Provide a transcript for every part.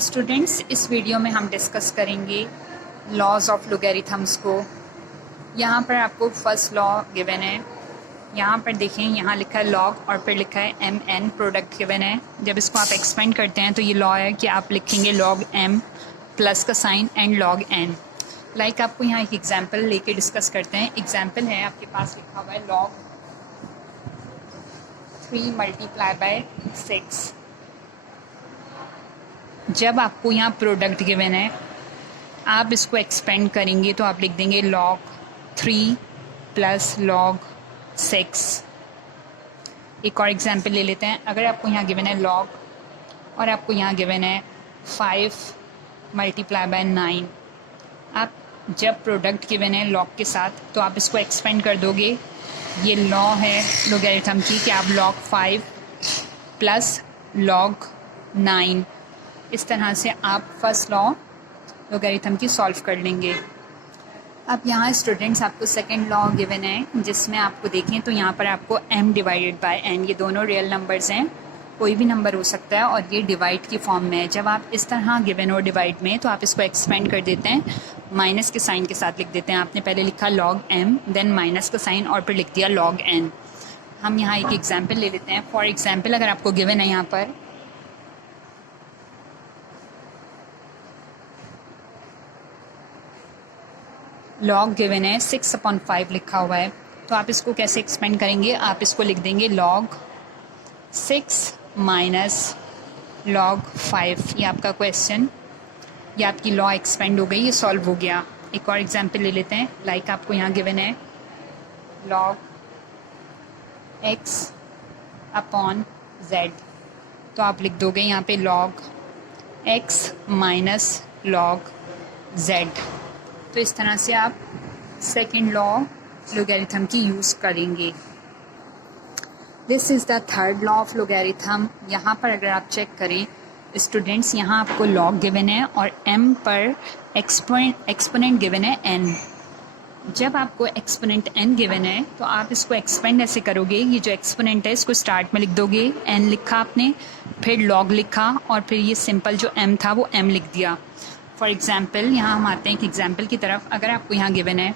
Students, इस video में हम डिस्कस करेंगे लॉज ऑफ लोगैरिथम्स को। यहाँ पर आपको फर्स्ट लॉ गिवन है। यहाँ पर देखें, यहाँ लिखा है लॉग और फिर लिखा है एम एन, प्रोडक्ट गिवन है। जब इसको आप एक्सपेंड करते हैं तो ये लॉ है कि आप लिखेंगे लॉग एम प्लस का sign and log n. Like आपको यहाँ एक एग्जाम्पल लेके डिस्कस करते हैं। एग्जाम्पल है आपके पास लिखा हुआ है लॉग 3 मल्टीप्लाई बाय 6। जब आपको यहाँ प्रोडक्ट गिवन है, आप इसको एक्सपेंड करेंगे तो आप लिख देंगे लॉग 3 प्लस लॉग 6। एक और एग्जांपल ले लेते हैं। अगर आपको यहाँ गिवन है लॉग और आपको यहाँ गिवन है 5 मल्टीप्लाई बाय 9, आप जब प्रोडक्ट गिवन है लॉग के साथ तो आप इसको एक्सपेंड कर दोगे। ये लॉ है लोगैरिथम की कि आप लॉग 5 प्लस लॉग 9, इस तरह से आप फर्स्ट लॉ लोगैरिथम की सॉल्व कर लेंगे। अब यहाँ स्टूडेंट्स आपको सेकंड लॉ गिवन है, जिसमें आपको देखें तो यहाँ पर आपको m डिवाइडेड बाय n, ये दोनों रियल नंबर्स हैं, कोई भी नंबर हो सकता है और ये डिवाइड की फॉर्म में है। जब आप इस तरह गिवन हो डिवाइड में तो आप इसको एक्सपेंड कर देते हैं, माइनस के साइन के साथ लिख देते हैं। आपने पहले लिखा लॉग m, देन माइनस का साइन और फिर लिख दिया लॉग n। हम यहाँ एक एग्जाम्पल ले लेते हैं। फॉर एग्जाम्पल, अगर आपको गिवन है यहाँ पर लॉग गिवन है 6/5 लिखा हुआ है, तो आप इसको कैसे एक्सपेंड करेंगे? आप इसको लिख देंगे लॉग 6 माइनस लॉग 5। ये आपका क्वेश्चन, ये आपकी लॉ एक्सपेंड हो गई, ये सॉल्व हो गया। एक और एग्जांपल ले लेते हैं। लाइक आपको यहाँ गिवन है लॉग x अपॉन z, तो आप लिख दोगे यहाँ पे log x minus log z। तो इस तरह से आप सेकेंड लॉ लोगैरिथम की यूज़ करेंगे। This is the third law of logarithm. यहाँ पर अगर आप चेक करें स्टूडेंट्स, यहाँ आपको लॉग गिवन है और m पर एक्सपोनेंट गिवन है n। जब आपको एक्सपोनेंट n गिवन है तो आप इसको एक्सपेंड ऐसे करोगे, ये जो एक्सपोनेंट है इसको स्टार्ट में लिख दोगे, n लिखा आपने, फिर लॉग लिखा और फिर ये सिंपल जो m था वो m लिख दिया। फॉर एग्ज़ाम्पल, यहाँ हम आते हैं एक एग्ज़ाम्पल की तरफ। अगर आपको यहाँ गिवन है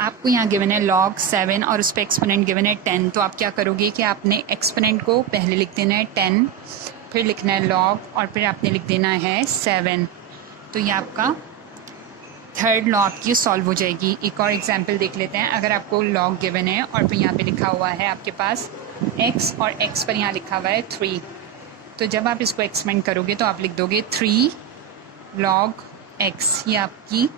आपको यहाँ गिवन है लॉग 7 और उस पर एक्सपोनेंट गिवन है 10, तो आप क्या करोगे कि आपने एक्सपोनेंट को पहले लिख देना है 10, फिर लिखना है लॉग और फिर आपने लिख देना है 7। तो ये आपका थर्ड लॉ आपकी सॉल्व हो जाएगी। एक और एग्जांपल देख लेते हैं। अगर आपको लॉग गिवन है और फिर यहाँ पे लिखा हुआ है आपके पास x और x पर यहाँ लिखा हुआ है 3, तो जब आप इसको एक्सपेंड करोगे तो आप लिख दोगे 3 लॉग x। ये आपकी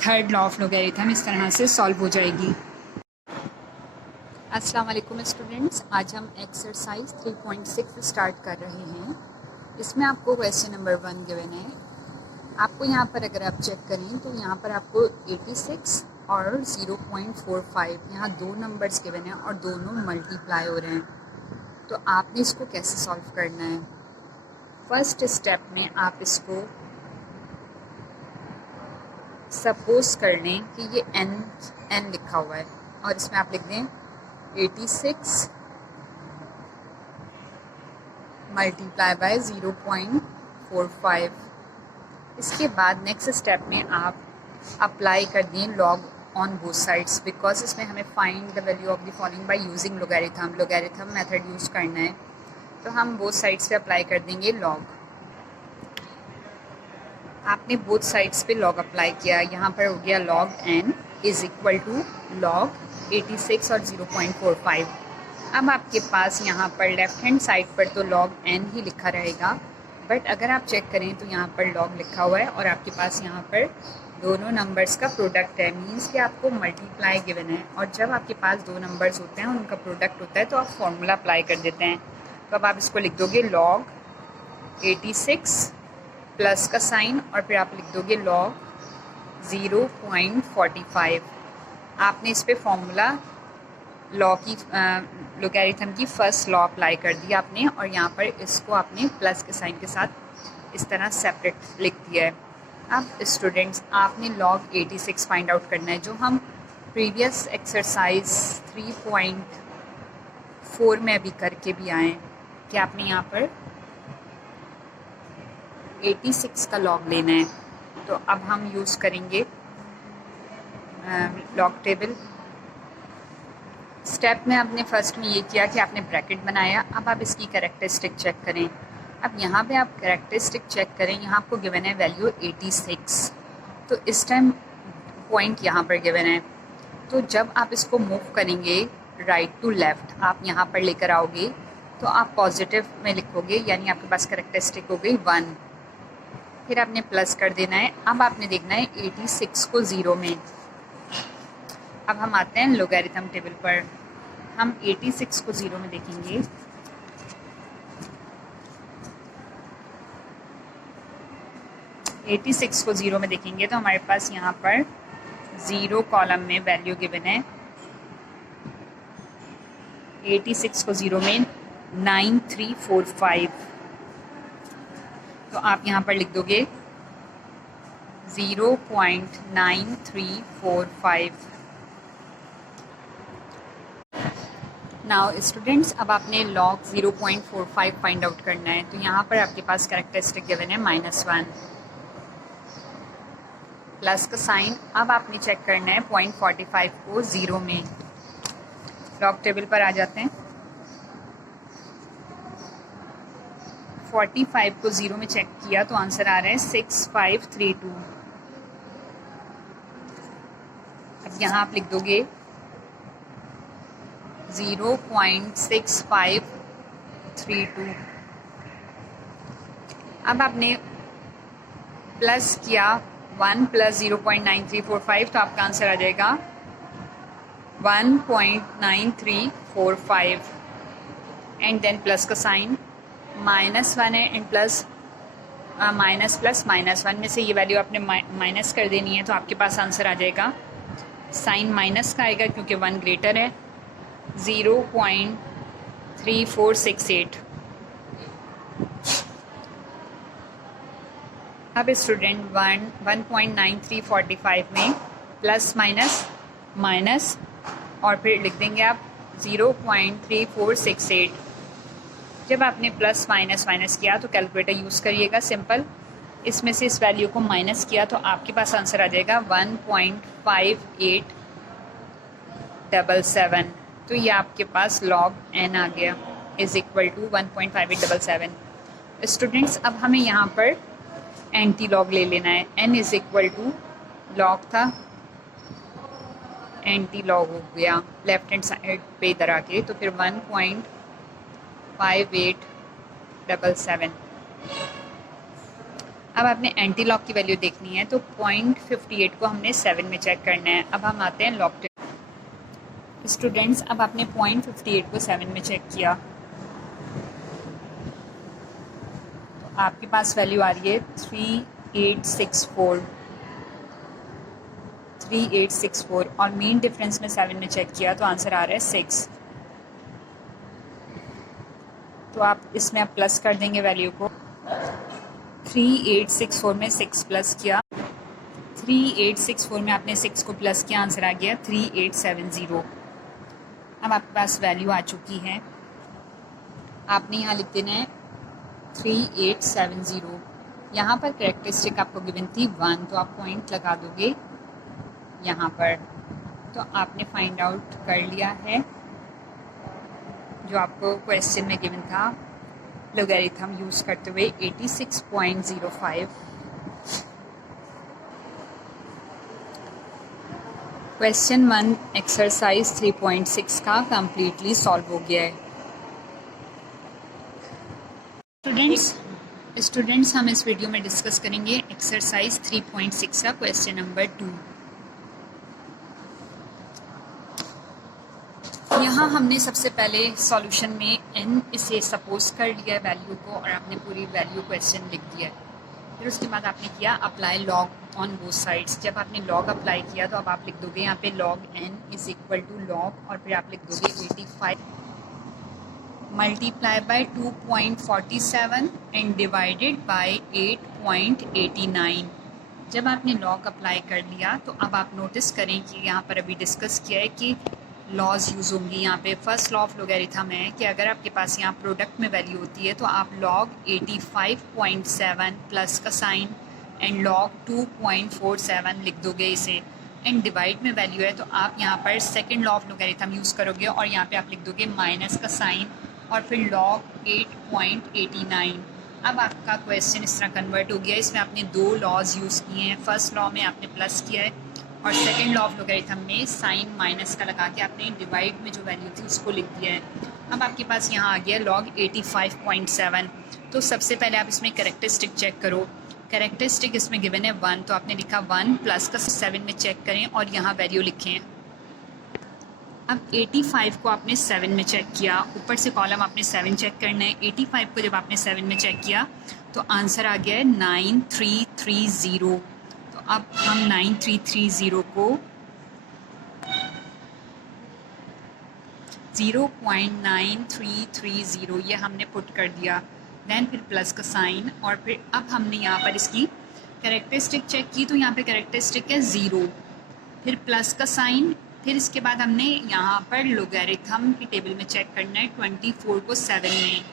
थर्ड लॉ ऑफ लोगैरिथम इस तरह से सॉल्व हो जाएगी। अस्सलाम वालेकुम स्टूडेंट्स, आज हम एक्सरसाइज 3.6 स्टार्ट कर रहे हैं। इसमें आपको क्वेश्चन नंबर 1 गिवन है। आपको यहाँ पर अगर आप चेक करें तो यहाँ पर आपको 86 और 0.45, यहाँ दो नंबर्स गिवन हैं और दोनों मल्टीप्लाई हो रहे हैं। तो आपने इसको कैसे सॉल्व करना है? फर्स्ट स्टेप में आप इसको सपोज कर लें कि ये n लिखा हुआ है और इसमें आप लिख दें 86 मल्टीप्लाई बाय 0.45। इसके बाद नेक्स्ट स्टेप में आप अप्लाई कर दें log on both sides, because इसमें हमें find the value of the following by using logarithm method use करना है। तो हम बोथ साइड्स पे अप्लाई कर देंगे लॉग। आपने बोथ साइड्स पे लॉग अप्लाई किया, यहाँ पर हो गया log n is equal to log 86 और 0.45। अब आपके पास यहाँ पर लेफ़्ट हैंड साइड पर तो लॉग n ही लिखा रहेगा, बट अगर आप चेक करें तो यहाँ पर लॉग लिखा हुआ है और आपके पास यहाँ पर दोनों नंबर्स का प्रोडक्ट है, मीन्स कि आपको मल्टीप्लाई गिवन है। और जब आपके पास दो नंबर्स होते हैं उनका प्रोडक्ट होता है तो आप फॉर्मूला अप्लाई कर देते हैं। तो अब आप इसको लिख दोगे लॉग 86 प्लस का साइन और फिर आप लिख दोगे लॉग 0.45। आपने इस पर फॉर्मूला लॉ की लोगैरिथम की फर्स्ट लॉ अप्लाई कर दिया आपने, और यहाँ पर इसको आपने प्लस के साइन के साथ इस तरह सेपरेट लिख दिया है। अब स्टूडेंट्स, आपने लॉग 86 फाइंड आउट करना है, जो हम प्रीवियस एक्सरसाइज 4 में अभी करके भी आए कि आपने यहाँ पर 86 का लॉग लेना है। तो अब हम यूज़ करेंगे लॉग टेबल। स्टेप में आपने फर्स्ट में ये किया कि आपने ब्रैकेट बनाया। अब आप इसकी कैरेक्टरिस्टिक चेक करें। अब यहाँ पे आप कैरेक्टरिस्टिक चेक करें, यहाँ आपको गिवन है वैल्यू 86, तो इस टाइम पॉइंट यहाँ पर गिवन है। तो जब आप इसको मूव करेंगे राइट टू लेफ़्ट, आप यहाँ पर लेकर आओगे तो आप पॉजिटिव में लिखोगे, यानी आपके पास कैरेक्टरिस्टिक हो गई 1। फिर आपने प्लस कर देना है। अब आपने देखना है 86 को 0 में। अब हम आते हैं लोगैरिथम टेबल पर। हम 86 को 0 में देखेंगे। एटी सिक्स को 0 में देखेंगे तो हमारे पास यहाँ पर 0 कॉलम में वैल्यू गिवन है। 86 को 0 में 9345, तो आप यहाँ पर लिख दोगे 0.9345। नाउ स्टूडेंट्स, अब आपने लॉग 0.45 फाइंड आउट करना है। तो यहाँ पर आपके पास कैरेक्टरिस्टिक गिवन है -1, प्लस का साइन। अब आपने चेक करना है 0.45 को 0 में। लॉग टेबल पर आ जाते हैं। 45 को 0 में चेक किया तो आंसर आ रहा है 6532। अब यहाँ आप लिख दोगे 0.6532। अब आपने प्लस किया 1 + 0.9345, तो आपका आंसर आ जाएगा 1.9345 एंड देन प्लस का साइन। -1 है एंड प्लस माइनस प्लस -1 में से ये वैल्यू आपने माइनस कर देनी है, तो आपके पास आंसर आ जाएगा, साइन माइनस का आएगा क्योंकि 1 ग्रेटर है, 0.3468। अब स्टूडेंट 1.9345 में प्लस माइनस माइनस और फिर लिख देंगे आप 0.3468। जब आपने प्लस माइनस माइनस किया तो कैलकुलेटर यूज़ करिएगा सिंपल। इसमें से इस वैल्यू को माइनस किया तो आपके पास आंसर आ जाएगा 1.5877। तो ये आपके पास लॉग n आ गया इज़ इक्वल टू 1.5877। स्टूडेंट्स, अब हमें यहाँ पर एंटी लॉग ले लेना है। n is equal to log था, एंटी लॉग हो गया लेफ्ट हैंड साइड पे इधर आके, तो फिर 1.5877। अब आपने एंटी लॉग की वैल्यू देखनी है तो 0.58 को हमने 7 में चेक करना है। अब हम आते हैं लॉग स्टूडेंट्स, अब आपने 0.58 को 7 में चेक किया तो आपके पास वैल्यू आ रही है 3864 और मीन डिफरेंस में 7 में चेक किया तो आंसर आ रहा है 6। तो आप इसमें आप प्लस कर देंगे वैल्यू को। 3864 में 6 प्लस किया, 3864 में आपने 6 को प्लस किया, आंसर आ गया 3870। अब आपके पास वैल्यू आ चुकी है। आपने यहाँ लिख देना है 3870। यहाँ पर कैरेक्टरिस्टिक आपको गिवन थी 1, तो आप पॉइंट लगा दोगे यहाँ पर। तो आपने फाइंड आउट कर लिया है जो आपको क्वेश्चन में गिवन था, लोगैरिथम यूज़ करते हुए 86.05। क्वेश्चन 1 एक्सरसाइज 3.6 का कम्प्लीटली सॉल्व हो गया है। स्टूडेंट्स हम इस वीडियो में डिस्कस करेंगे एक्सरसाइज 3.6 का क्वेश्चन नंबर 2। यहाँ हमने सबसे पहले सॉल्यूशन में n इसे सपोज कर लिया है वैल्यू को, और आपने पूरी वैल्यू क्वेश्चन लिख दिया है। फिर उसके बाद आपने किया apply log on both sides. जब आपने लॉग अप्लाई किया तो अब आप लिख दोगे यहाँ पे log n is equal to log, और फिर आप लिख दोगे 85 multiply by 2.47 and divided by 8.89। जब आपने लॉग अप्लाई कर लिया तो अब आप नोटिस करें कि यहाँ पर अभी डिस्कस किया है कि लॉज यूज़ होंगी यहाँ पे। फर्स्ट लॉ ऑफ लोगैरिथम है कि अगर आपके पास यहाँ प्रोडक्ट में वैल्यू होती है तो आप लॉग 85.7 प्लस का साइन एंड लॉग 2.47 लिख दोगे इसे, एंड डिवाइड में वैल्यू है तो आप यहाँ पर second law of logarithm use करोगे और यहाँ पे आप लिख दोगे माइनस का साइन और फिर लॉग 8.89। अब आपका क्वेश्चन इस तरह कन्वर्ट हो गया। इसमें आपने दो लॉज यूज़ किए हैं। फर्स्ट लॉ में आपने प्लस किया है और सेकंड लॉ ऑफ लोगैरिथम में साइन माइनस का लगा के आपने डिवाइड में जो वैल्यू थी उसको लिख दिया है। अब आपके पास यहाँ आ गया लॉग 85.7। तो सबसे पहले आप इसमें कैरेक्टरिस्टिक चेक करो। कैरेक्टरिस्टिक इसमें गिवन है 1, तो आपने लिखा 1 प्लस का 7 में चेक करें और यहाँ वैल्यू लिखें। अब 85 को आपने 7 में चेक किया, ऊपर से कॉलम आपने 7 चेक करना है। 85 को जब आपने 7 में चेक किया तो आंसर आ गया है 9330। तो अब हम 9330 को 0.9330 ये हमने पुट कर दिया, दैन फिर प्लस का साइन और फिर अब हमने यहाँ पर इसकी कैरेक्टरिस्टिक चेक की तो यहाँ पे कैरेक्टरिस्टिक है 0, फिर प्लस का साइन, फिर इसके बाद हमने यहाँ पर लोगैरिथम की टेबल में चेक करना है 24 को 7 में।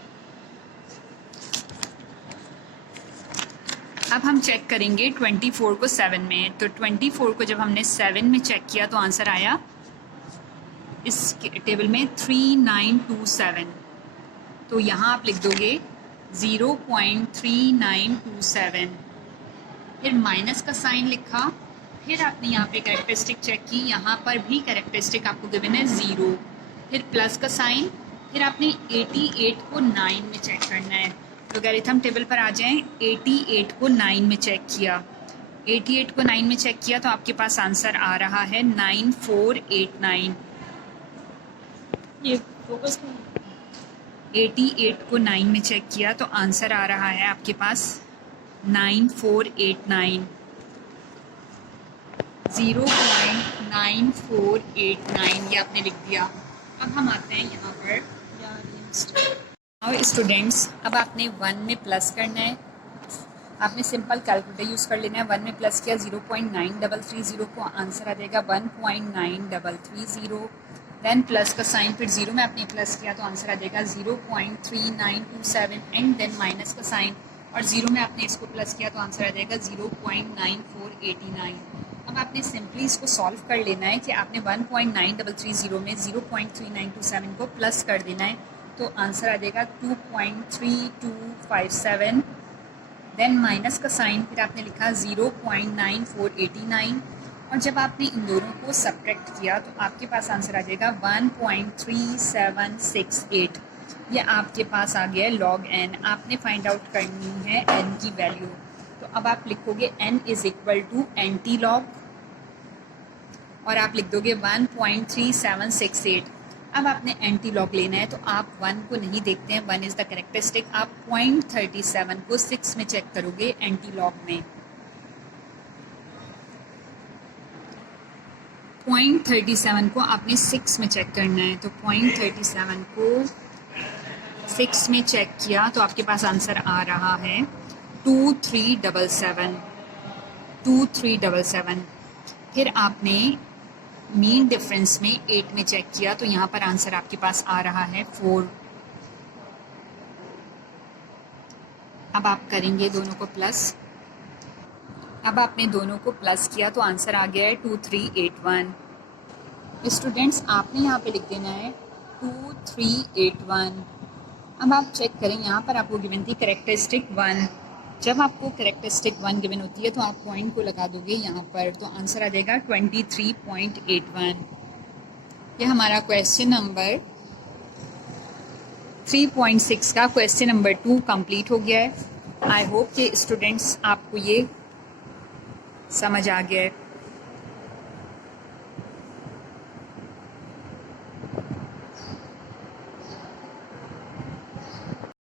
अब हम चेक करेंगे 24 को 7 में। तो 24 को जब हमने 7 में चेक किया तो आंसर आया इस टेबल में 3927। तो यहाँ आप लिख दोगे 0.3927, फिर माइनस का साइन लिखा, फिर आपने यहाँ पे कैरेक्टरिस्टिक चेक की, यहाँ पर भी कैरेक्टरिस्टिक आपको गिवन है 0, फिर प्लस का साइन, फिर आपने 88 को 9 में चेक करना है। लोगैरिथम टेबल पर आ जाएं। 88 को 9 में चेक किया, 88 को 9 में चेक किया तो आपके पास आंसर आ रहा है 9489। ये फोकस 88 को 9 में चेक किया तो आंसर आ रहा है आपके पास 9489, 0.9489 ये आपने लिख दिया। अब हम आते हैं यहाँ पर और स्टूडेंट्स, अब आपने 1 में प्लस करना है। आपने सिंपल कैलकुलेटर यूज़ कर लेना है। 1 में प्लस किया 0.9330 को आंसर आ जाएगा 1.9330, दैन प्लस का साइन, फिर 0 में आपने प्लस किया तो आंसर आ जाएगा 0.3927 एंड देन माइनस का साइन और 0 में आपने इसको प्लस किया तो आंसर आ जाएगा 0.9489। अब आपने सिंपली इसको सॉल्व कर लेना है कि आपने 1.9330 में 0.3927 को प्लस कर देना है तो आंसर आ जाएगा 2.3257, देन माइनस का साइन, फिर आपने लिखा 0.9489 और जब आपने इन दोनों को सब्ट्रैक्ट किया तो आपके पास आंसर आ जाएगा 1.3768। ये आपके पास आ गया है लॉग n। आपने फाइंड आउट करनी है n की वैल्यू। तो अब आप लिखोगे n is equal to anti log और आप लिख दोगे 1.3768। अब आपने एंटी लॉग लेना है तो आप 1 को नहीं देखते हैं, 1 इज़ द कैरेक्टरिस्टिक। आप 0.37 को 6 में चेक करोगे एंटी लॉग में। 0.37 को आपने 6 में चेक करना है तो 0.37 को 6 में चेक किया तो आपके पास आंसर आ रहा है 2377। फिर आपने मीन डिफरेंस में 8 में चेक किया तो यहाँ पर आंसर आपके पास आ रहा है 4। अब आप करेंगे दोनों को प्लस। अब आपने दोनों को प्लस किया तो आंसर आ गया है 2381। स्टूडेंट्स, आपने यहाँ पे लिख देना है 2381। अब आप चेक करें, यहाँ पर आपको गिवन थी कैरेक्टरिस्टिक 1। जब आपको कैरेक्टरिस्टिक 1 गिवन होती है तो आप पॉइंट को लगा दोगे यहाँ पर तो आंसर आ जाएगा 23.81। ये हमारा क्वेश्चन नंबर 3.6 का क्वेश्चन नंबर 2 कंप्लीट हो गया है। आई होप कि स्टूडेंट्स आपको ये समझ आ गया है।